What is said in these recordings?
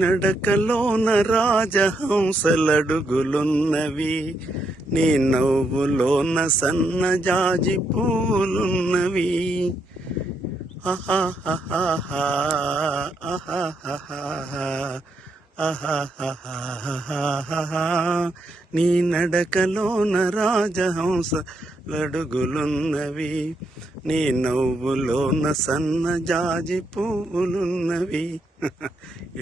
నడకలోన రాజహంసలడుగులున్నవి, నీ నవ్వులోన సన్నజాజి పూలున్నవి. ఆహాహాహా ఆహాహాహా ఆహాహాహా నీ నడకలోన రాజహంసలడుగులున్నవి, నీ నవ్వులోన సన్నజాజి పువ్వులున్నవి.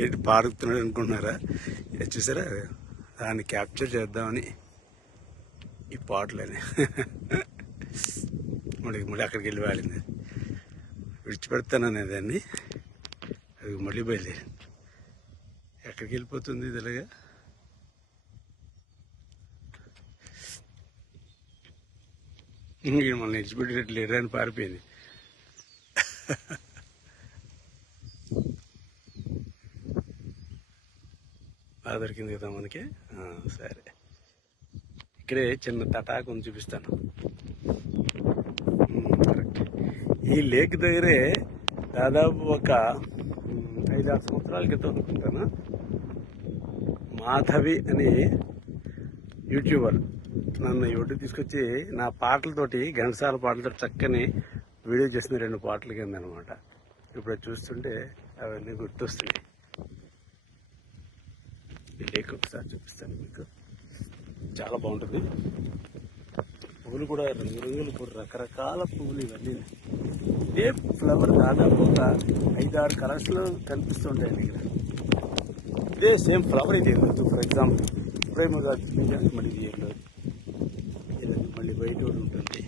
ఏంటి పాడుతున్నాడు అనుకుంటున్నారా? చూసారా, దాన్ని క్యాప్చర్ చేద్దామని ఈ పాటలని మళ్ళీ అక్కడికి వెళ్ళి వాడింది. విడిచిపెడతాననే దాన్ని, అది మళ్ళీ బయలుదేరి ఎక్కడికి వెళ్ళిపోతుంది ఇది ఇలాగా. మనల్ని విడిచిపెట్టేటట్టు లేరు అని పారిపోయింది. బాగా దొరికింది కదా మనకి. సరే, ఇక్కడే చిన్న తటాకు ఉంది, చూపిస్తాను. కరెక్ట్, ఈ లేక్ దగ్గరే దాదాపు ఒక 5-6 సంవత్సరాల క్రితం అనుకుంటాను, మాధవి అని యూట్యూబర్ నన్ను యూట్యూబ్ తీసుకొచ్చి నా పాటలతోటి, ఘంటసాల పాటలతో చక్కని వీడియో చేసిన 2 పాటల కింద అనమాట. ఇప్పుడు చూస్తుంటే అవన్నీ గుర్తొస్తున్నాయి. ఈ లేక్ ఒకసారి చూపిస్తాను మీకు, చాలా బాగుంటుంది. పువ్వులు కూడా రంగురంగులు, రకరకాల పువ్వులు ఇవన్నీ. ఇదే ఫ్లవర్ దాదాపు ఒక 5-6 కలర్స్లో కనిపిస్తుంటాయండి ఇక్కడ. ఇదే సేమ్ ఫ్లవర్ ఇది. ఫర్ ఎగ్జాంపుల్ ప్రేమగా చూపించాలి, మళ్ళీ ఎల్లో, మళ్ళీ వైట్ కూడా ఉంటుంది.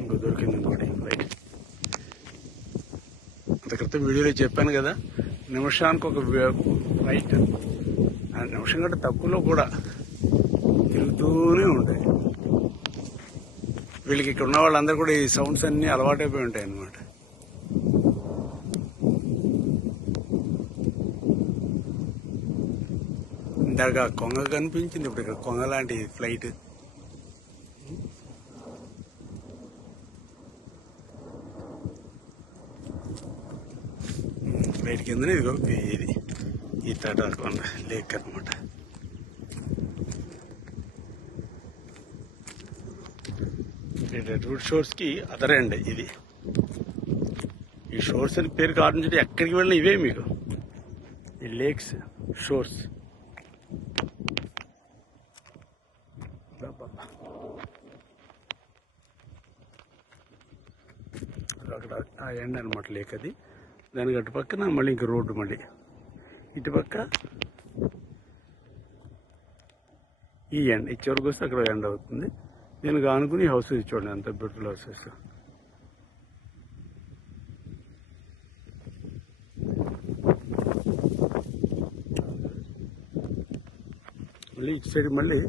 ఇంకో దొరికింది ఇంకోటి వైట్. అంత క్రితం వీడియోలో చెప్పాను కదా, నిమిషానికి ఒక వైట్, ఆ నిమిషం కంటే తక్కువలో కూడా తిరుగుతూనే ఉంటాయి. వీళ్ళకి ఇక్కడ ఉన్న వాళ్ళందరూ కూడా ఈ సౌండ్స్ అన్నీ అలవాటైపోయి ఉంటాయి అన్నమాట. ఇందాక కొంగ కనిపించింది, ఇప్పుడు ఇక్కడ కొంగ లాంటి ఫ్లైట్. ఫ్లైట్ కిందనే ఇదిగో ఇది ఈ తటాకొండ లేక్ అనమాట. రెడ్ షోర్స్ కి అదర్ ఎండ్ ఇది. ఈ షోర్స్ అని పేరు కావాలని ఎక్కడికి వెళ్ళినా ఇవే మీకు ఈ లేక్స్, షోర్స్. అక్కడ ఆ ఎండ్ అనమాట లేక్ అది. దానికి అటు పక్కన మళ్ళీ ఇంక రోడ్డు, మళ్ళీ ఇటుపక్క ఈ ఎండ్, ఈ చివరికి వస్తే అక్కడ ఎండ్ అవుతుంది. దీనికి ఆనుకుని హౌసెస్ చూడండి, అంత బ్యూటిఫుల్ హౌసెస్. మళ్ళీ ఇటు సైడ్ మళ్ళీ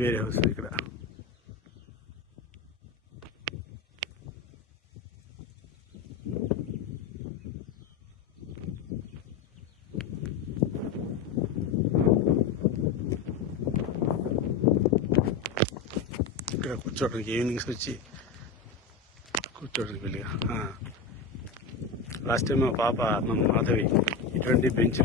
వేరే హౌస్ ఇక్కడ. ఇక్కడ కూర్చోడానికి ఈవినింగ్స్ వచ్చి కూర్చోడానికి వెళ్ళి. లాస్ట్ టైం మా పాప, మా మాధవి ఇటువంటి బెంచ్